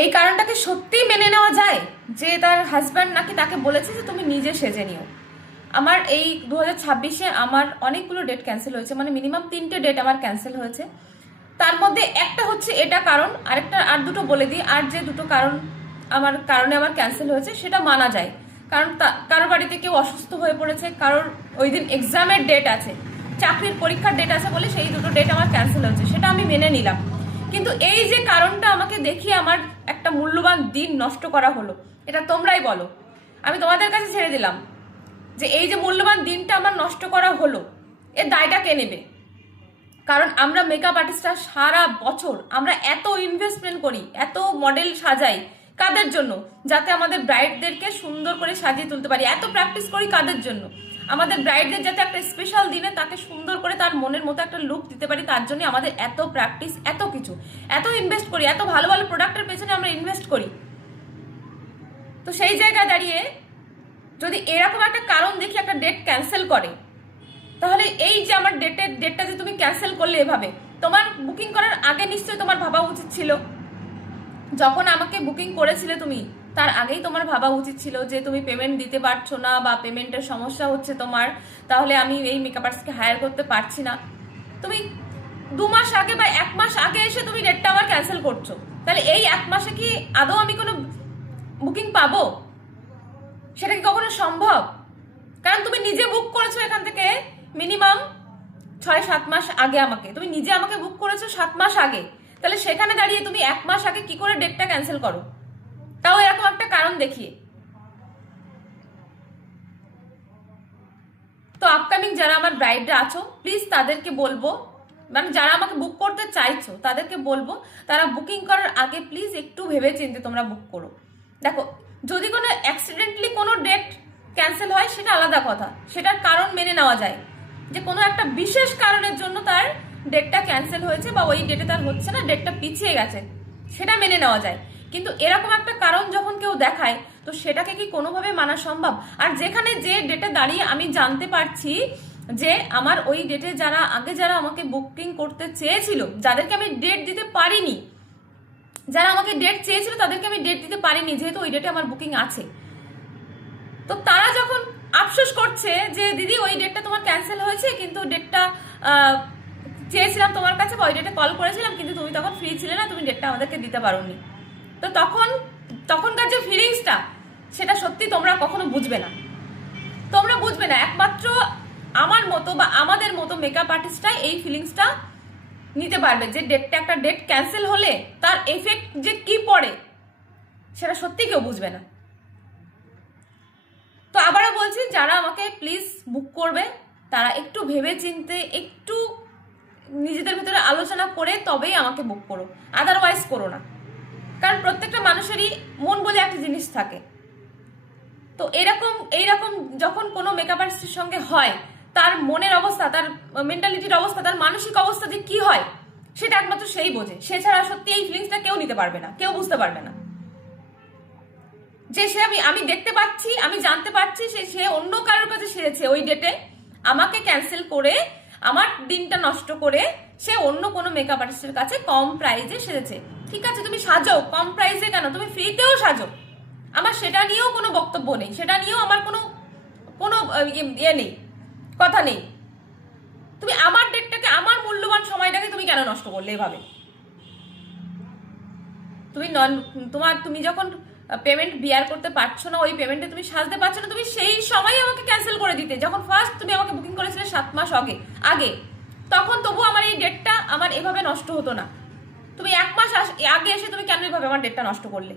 এই কারণটাকে সত্যিই মেনে নেওয়া যায় যে তার হাজব্যান্ড নাকি তাকে বলেছে যে তুমি নিজে সেজে নিও? আমার এই 2026-এ আমার অনেকগুলো ডেট ক্যান্সেল হয়েছে, মানে মিনিমাম 3টে ডেট আমার ক্যান্সেল হয়েছে। তার মধ্যে একটা হচ্ছে এটা কারণ, আরেকটা আর দুটো বলে দিই। আর যে দুটো কারণে আমার ক্যান্সেল হয়েছে সেটা মানা যায়, কারণ কারোর বাড়িতে কেউ অসুস্থ হয়ে পড়েছে, কারোর ওই দিন এক্সামের ডেট আছে, চাকরির পরীক্ষার ডেট আছে বলে সেই দুটো ডেট আমার ক্যান্সেল হয়েছে, সেটা আমি মেনে নিলাম। কিন্তু এই যে কারণটা আমাকে দেখিয়ে আমার একটা মূল্যবান দিন নষ্ট করা হলো, এটা তোমরাই বলো, আমি তোমাদের কাছে ছেড়ে দিলাম যে এই যে মূল্যবান দিনটা আমার নষ্ট করা হলো, এর দায়টা কে নেবে? কারণ আমরা মেকআপ আর্টিস্টরা সারা বছর আমরা এত ইনভেস্টমেন্ট করি, এত মডেল সাজাই, কাদের জন্য? যাতে আমাদের ব্রাইডদেরকে সুন্দর করে সাজিয়ে তুলতে পারি। এত প্র্যাকটিস করি কাদের জন্য? আমাদের ব্রাইডদের যাতে একটা স্পেশাল দিনে তাকে সুন্দর করে তার মনের মতো একটা লুক দিতে পারি, তার জন্য আমাদের এত প্র্যাকটিস, এত কিছু, এত ইনভেস্ট করি, এত ভালো ভালো প্রোডাক্টের পেছনে আমরা ইনভেস্ট করি। তো সেই জায়গায় দাঁড়িয়ে যদি এরকম একটা কারণ দেখি একটা ডেট ক্যান্সেল করে, তাহলে এই যে আমার ডেটটা যে তুমি ক্যান্সেল করলে এভাবে, তোমার বুকিং করার আগে নিশ্চয়ই তোমার ভাবা উচিত ছিল, যখন আমাকে বুকিং করেছিলে তুমি তার আগেই তোমার ভাবা উচিত ছিল যে তুমি পেমেন্ট দিতে পারছো না বা পেমেন্টের সমস্যা হচ্ছে তোমার, তাহলে আমি এই মেকআপ আর্টিস্টকে হায়ার করতে পারছি না। তুমি 2 মাস আগে বা 1 মাস আগে এসে তুমি ডেটটা আমার ক্যান্সেল করছো, তাহলে এই 1 মাসে কি আদৌ আমি কোনো বুকিং পাবো? সেটা কি কখনো সম্ভব? কারণ তুমি নিজে বুক করেছো এখান থেকে মিনিমাম 6-7 মাস আগে, তুমি নিজে আমাকে বুক করেছো 7 মাস আগে, তাহলে সেখানে দাঁড়িয়ে তুমি 1 মাস আগে কি করে ডেটটা ক্যান্সেল করো, তাও এরকম একটা কারণ দেখিয়ে? তো আপকামিং যারা আমার ব্রাইডরা আছো, প্লিজ তাদেরকে বলবো, মানে যারা আমাকে বুক করতে চাইছো তাদেরকে বলবো, তারা বুকিং করার আগে প্লিজ একটু ভেবে চিন্তে তোমরা বুক করো। দেখো, যদি কোনো অ্যাক্সিডেন্টলি কোনো ডেট ক্যান্সেল হয় সেটা আলাদা কথা, সেটার কারণ মেনে নেওয়া যায়, যে কোনো একটা বিশেষ কারণের জন্য তার ডেটটা ক্যান্সেল হয়েছে বা ওই ডেটে তার হচ্ছে না, ডেটটা পিছিয়ে গেছে, সেটা মেনে নেওয়া যায়। কিন্তু এরকম একটা কারণ যখন কেউ দেখায়, তো সেটাকে কি কোনোভাবে মানা সম্ভব? আর যেখানে যে ডেটে দাঁড়িয়ে আমি জানতে পারছি যে আমার ওই ডেটে যারা আমাকে বুকিং করতে চেয়েছিল, যাদেরকে আমি ডেট দিতে পারিনি, যারা আমাকে ডেট চেয়েছিল তাদেরকে আমি ডেট দিতে পারিনি যেহেতু ওই ডেটে আমার বুকিং আছে, তো তারা যখন আফসোস করছে যে দিদি ওই ডেটটা তোমার ক্যান্সেল হয়েছে, কিন্তু ডেটটা চেয়েছিলাম তোমার কাছে বা ওই ডেটে কল করেছিলাম কিন্তু তুমি তখন ফ্রি ছিলে না, তুমি ডেটটা আমাদেরকে দিতে পারোনি, তো তখনকার যে ফিলিংসটা সেটা সত্যি তোমরা কখনো বুঝবে না। তোমরা বুঝবে না, একমাত্র আমার মতো বা আমাদের মতো মেকআপ আর্টিস্টরাই এই ফিলিংসটা নিতে পারবে, যে একটা ডেট ক্যান্সেল হলে তার এফেক্ট যে কি পড়ে সেটা সত্যি কেউ বুঝবে না। তো আবারও বলছি, যারা আমাকে প্লিজ বুক করবে তারা একটু ভেবে চিনতে, একটু নিজেদের ভিতরে আলোচনা করে তবেই আমাকে বুক করো, আদারওয়াইজ করো না। কারণ প্রত্যেকটা মানুষেরই মন বলে একটা জিনিস থাকে, তো এইরকম যখন কোনো মেকআপ আর্টিস্টের সঙ্গে হয়, তার মনের অবস্থা, তার মেন্টালিটির অবস্থা, তার মানসিক অবস্থা যে কি হয় সেটা একমাত্র সেই বোঝে। সে ছাড়া সত্যি এই ফিলিংসটা কেউ নিতে পারবে না, কেউ বুঝতে পারবে না। যে সে আমি দেখতে পাচ্ছি, আমি জানতে পারছি সে অন্য কারোর কাছে সেরেছে ওই ডেটে, আমাকে ক্যান্সেল করে, আমার দিনটা নষ্ট করে সে অন্য কোনো মেকআপ আর্টিস্টের কাছে কম প্রাইজে সেরেছে। ঠিক আছে, তুমি সাজো কম প্রাইজে, কেন তুমি ফ্রিতেও সাজো, আমার সেটা নিয়েও কোনো বক্তব্য নেই, সেটা নিয়েও আমার কোনো কোনো ইয়ে নেই, কথা নেই। তুমি আমার ডেটটাকে, আমার মূল্যবান সময়টাকে তুমি কেন নষ্ট করলে এভাবে? তুমি যখন পেমেন্ট বিয়ার করতে পারছো না, ওই পেমেন্টে তুমি সাজতে পারছো না, তুমি সেই সময় আমাকে ক্যান্সেল করে দিতে। যখন ফার্স্ট তুমি আমাকে বুকিং করেছিলে 7 মাস আগে, তখন তবু আমার এই ডেটটা আমার এভাবে নষ্ট হতো না। তুমি 1 মাস আগে এসে তুমি কেন এভাবে আমার ডেটটা নষ্ট করলে?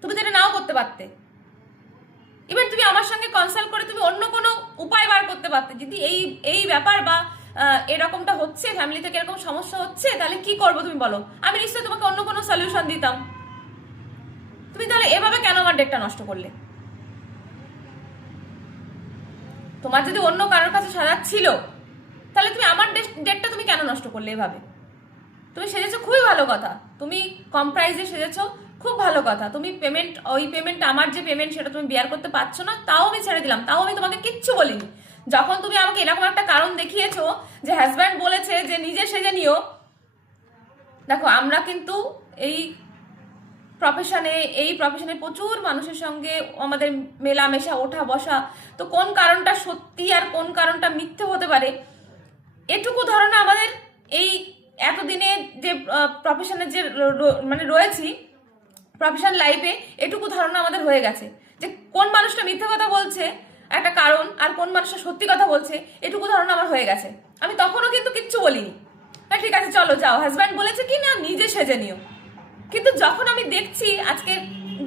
তুমি তো এটা নাও করতে পারতে, ইভেন তুমি আমার সঙ্গে কনসাল্ট করে তুমি অন্য কোনো উপায় বার করতে পারতে। যদি এই ব্যাপার বা এরকমটা হচ্ছে, ফ্যামিলি থেকে এরকম সমস্যা হচ্ছে, তাহলে কি করবো তুমি বলো, আমি নিশ্চয়ই তোমাকে অন্য কোনো সলিউশন দিতাম। তুমি তাহলে এভাবে কেন আমার ডেটটা নষ্ট করলে? তোমার যদি অন্য কারোর কাছে সাজাচ্ছিল, তাহলে তুমি আমার ডেটটা তুমি কেন নষ্ট করলে এভাবে? তুমি সেজেছো খুবই ভালো কথা, তুমি কম প্রাইসে সেজেছো খুব ভালো কথা, তুমি ওই পেমেন্ট, আমার যে পেমেন্ট সেটা তুমি বিয়ার করতে পারছো না, তাও আমি ছেড়ে দিলাম, তাও আমি তোমাকে কিচ্ছু বলিনি। যখন তুমি আমাকে এরকম একটা কারণ দেখিয়েছো যে হাজব্যান্ড বলেছে যে নিজে সেজে নিও, দেখো আমরা কিন্তু এই প্রফেশনে প্রচুর মানুষের সঙ্গে আমাদের মেলামেশা, ওঠা বসা, তো কোন কারণটা সত্যি আর কোন কারণটা মিথ্যে হতে পারে এটুকু ধারণা আমাদের এই এতদিনে যে প্রফেশনে যে মানে রয়েছি, প্রফেশনাল লাইফে এটুকু ধারণা আমাদের হয়ে গেছে যে কোন মানুষটা মিথ্যে কথা বলছে একটা কারণ, আর কোন মানুষটা সত্যি কথা বলছে এটুকু ধারণা আমার হয়ে গেছে। আমি তখনও কিন্তু কিচ্ছু বলিনি, হ্যাঁ ঠিক আছে চলো যাও, হাজব্যান্ড বলেছে কি না নিজে সেজে নিও। কিন্তু যখন আমি দেখছি আজকে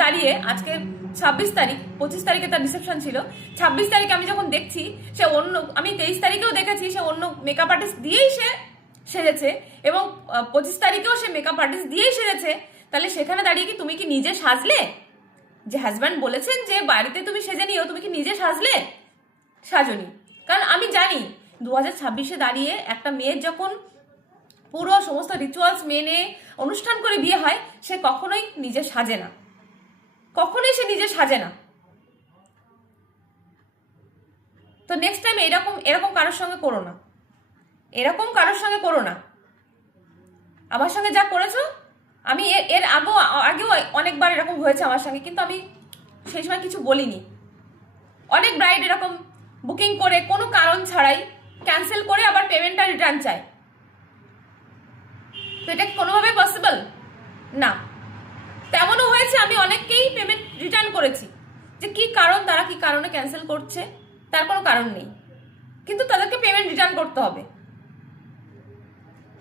দাঁড়িয়ে, আজকে 26 তারিখ, 25 তারিখে তার রিসেপশন ছিল, 26 তারিখে আমি যখন দেখছি সে অন্য, আমি 23 তারিখেও দেখেছি সে অন্য মেকআপ আর্টিস্ট দিয়েই সে সেজেছে, এবং 25 তারিখেও সে মেকআপ আর্টিস্ট দিয়েই সেজেছে, তাহলে সেখানে দাঁড়িয়ে কি তুমি কি নিজে সাজলে? যে হাজব্যান্ড বলেছেন যে বাড়িতে তুমি সেজে নিও, তুমি কি নিজে সাজলে? সাজনি। কারণ আমি জানি 2026-এ দাঁড়িয়ে একটা মেয়ের যখন পুরো সমস্ত রিচুয়ালস মেনে অনুষ্ঠান করে বিয়ে হয়, সে কখনোই নিজে সাজে না, কখনোই সে নিজে সাজে না। তো নেক্সট টাইম এরকম কারোর সঙ্গে করো না, এরকম কারোর সঙ্গে করো না। আমার সঙ্গে যা করেছো, আমি এর আগেও অনেকবার এরকম হয়েছে আমার সঙ্গে, কিন্তু আমি সেই সময় কিছু বলিনি। অনেক ব্রাইড এরকম বুকিং করে কোনো কারণ ছাড়াই ক্যান্সেল করে আবার পেমেন্টটা রিটার্ন চায়। তো এটা কোনোভাবে পসিবল না। তেমনও হয়েছে আমি অনেককেই পেমেন্ট রিটার্ন করেছি, যে কি কারণ, তারা কি কারণে ক্যান্সেল করছে তার কোনো কারণ নেই, কিন্তু তাদেরকে পেমেন্ট রিটার্ন করতে হবে,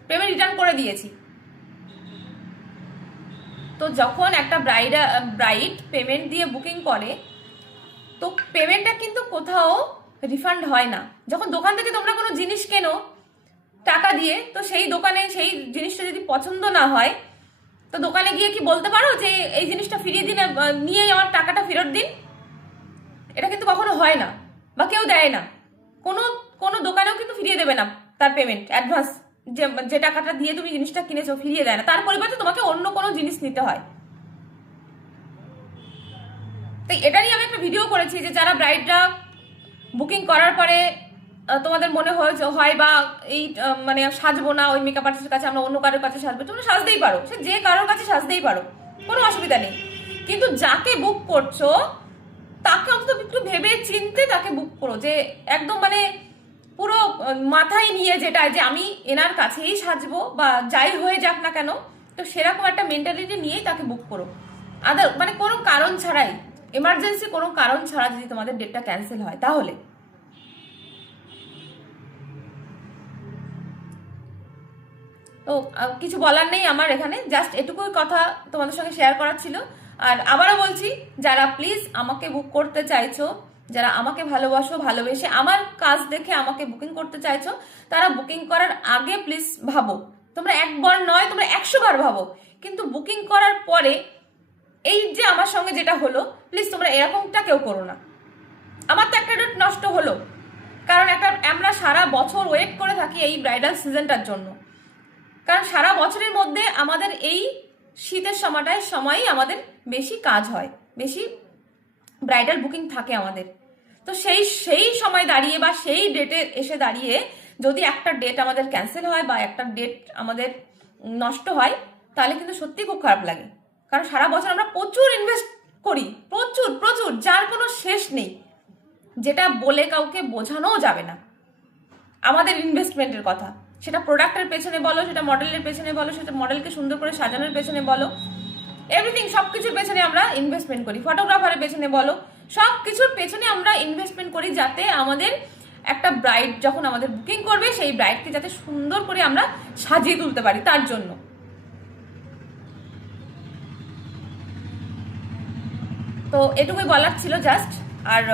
পেমেন্ট রিটার্ন করে দিয়েছি। তো যখন একটা ব্রাইড পেমেন্ট দিয়ে বুকিং করে, তো পেমেন্টটা কিন্তু কোথাও রিফান্ড হয় না। যখন দোকান থেকে তোমরা কোনো জিনিস কেনো টাকা দিয়ে, তো সেই দোকানে সেই জিনিসটা যদি পছন্দ না হয়, তো দোকানে গিয়ে কি বলতে পারো যে এই জিনিসটা ফিরিয়ে দিন, নিয়ে আমার টাকাটা ফেরত দিন? এটা কিন্তু কখনো হয় না, বা কেউ দেয় না। কোনো দোকানেও কিন্তু ফিরিয়ে দেবে না তার পেমেন্ট অ্যাডভান্স, যে টাকাটা দিয়ে তুমি জিনিসটা কিনেছো ফিরিয়ে দেয় না, তার পরিবর্তে তোমাকে অন্য কোনো জিনিস নিতে হয়। তাই এটা নিয়ে আমি একটা ভিডিও করেছি যে যারা ব্রাইডরা বুকিং করার পরে তোমাদের মনে হয় বা এই মানে সাজবো না ওই মেকআপ আর্টিস্টের কাছে, আমরা অন্য কারোর কাছে সাজবো, তোমরা সাজতেই পারো, সে যে কারোর কাছে সাজতেই পারো, কোনো অসুবিধা নেই। কিন্তু যাকে বুক করছো তাকে অন্তত একটু ভেবে চিনতে তাকে বুক করো, যে একদম মানে পুরো মাথায় নিয়ে যেটা যে আমি এনার কাছেই সাজবো বা যাই হয়ে যাক না কেন, তো সেরকম একটা মেন্টালিটি নিয়েই তাকে বুক করো। মানে কোনো কারণ ছাড়াই, এমার্জেন্সি কোনো কারণ ছাড়া যদি তোমাদের ডেটটা ক্যান্সেল হয়, তাহলে তো কিছু বলার নেই আমার এখানে, জাস্ট এটুকুই কথা তোমাদের সঙ্গে শেয়ার করার ছিল। আর আবারও বলছি, যারা প্লিজ আমাকে বুক করতে চাইছো, যারা আমাকে ভালোবেসে আমার কাজ দেখে আমাকে বুকিং করতে চাইছো, তারা বুকিং করার আগে প্লিজ ভাবো, তোমরা একবার নয় তোমরা 100 বার ভাবো, কিন্তু বুকিং করার পরে এই যে আমার সঙ্গে যেটা হলো, প্লিজ তোমরা এরকমটা কেউ করো না। আমার তো একটা ডেট নষ্ট হলো, কারণ আমরা সারা বছর ওয়েট করে থাকি এই ব্রাইডাল সিজনটার জন্য, কারণ সারা বছরের মধ্যে আমাদের এই শীতের সময়ই আমাদের বেশি কাজ হয়, বেশি ব্রাইডাল বুকিং থাকে আমাদের। তো সেই সময় দাঁড়িয়ে বা সেই ডেটে এসে দাঁড়িয়ে যদি একটা ডেট আমাদের ক্যান্সেল হয় বা একটা ডেট আমাদের নষ্ট হয়, তাহলে কিন্তু সত্যি খুব খারাপ লাগে। কারণ সারা বছর আমরা প্রচুর ইনভেস্ট করি, প্রচুর প্রচুর, যার কোনো শেষ নেই, যেটা বলে কাউকে বোঝানোও যাবে না আমাদের ইনভেস্টমেন্টের কথা। সেটা প্রোডাক্টের পেছনে বলো, সেটা মডেলের পেছনে বলো, সেটা মডেলকে সুন্দর করে সাজানোর পেছনে বলো, এভরিথিং, সবকিছুর পেছনে আমরা ইনভেস্টমেন্ট করি। ফটোগ্রাফারের পেছনে বলো, সব কিছুর পেছনে আমরা ইনভেস্টমেন্ট করি, যাতে আমাদের একটা ব্রাইড যখন আমাদের বুকিং করবে, সেই ব্রাইডকে যাতে সুন্দর করে আমরা সাজিয়ে তুলতে পারি, তার জন্য। তো এটুকুই বলার ছিল জাস্ট। আর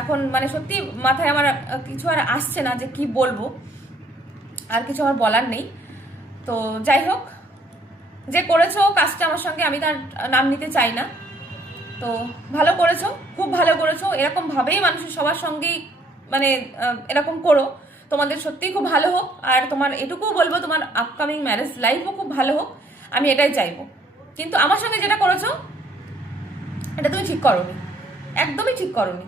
এখন মানে সত্যি মাথায় আমার কিছু আর আসছে না যে কি বলবো, আর কিছু আমার বলার নেই। তো যাই হোক, যে করেছো কাজটা আমার সঙ্গে, আমি তার নাম নিতে চাই না, তো ভালো করেছো, খুব ভালো করেছো। এরকম ভাবেই মানুষের সবার সঙ্গেই মানে এরকম করো, তোমাদের সত্যিই খুব ভালো হোক। আর তোমার এটুকুও বলবো, তোমার আপকামিং ম্যারেজ লাইফও খুব ভালো হোক, আমি এটাই চাইবো। কিন্তু আমার সঙ্গে যেটা করেছো, এটা তুমি ঠিক করোনি, একদমই ঠিক করোনি।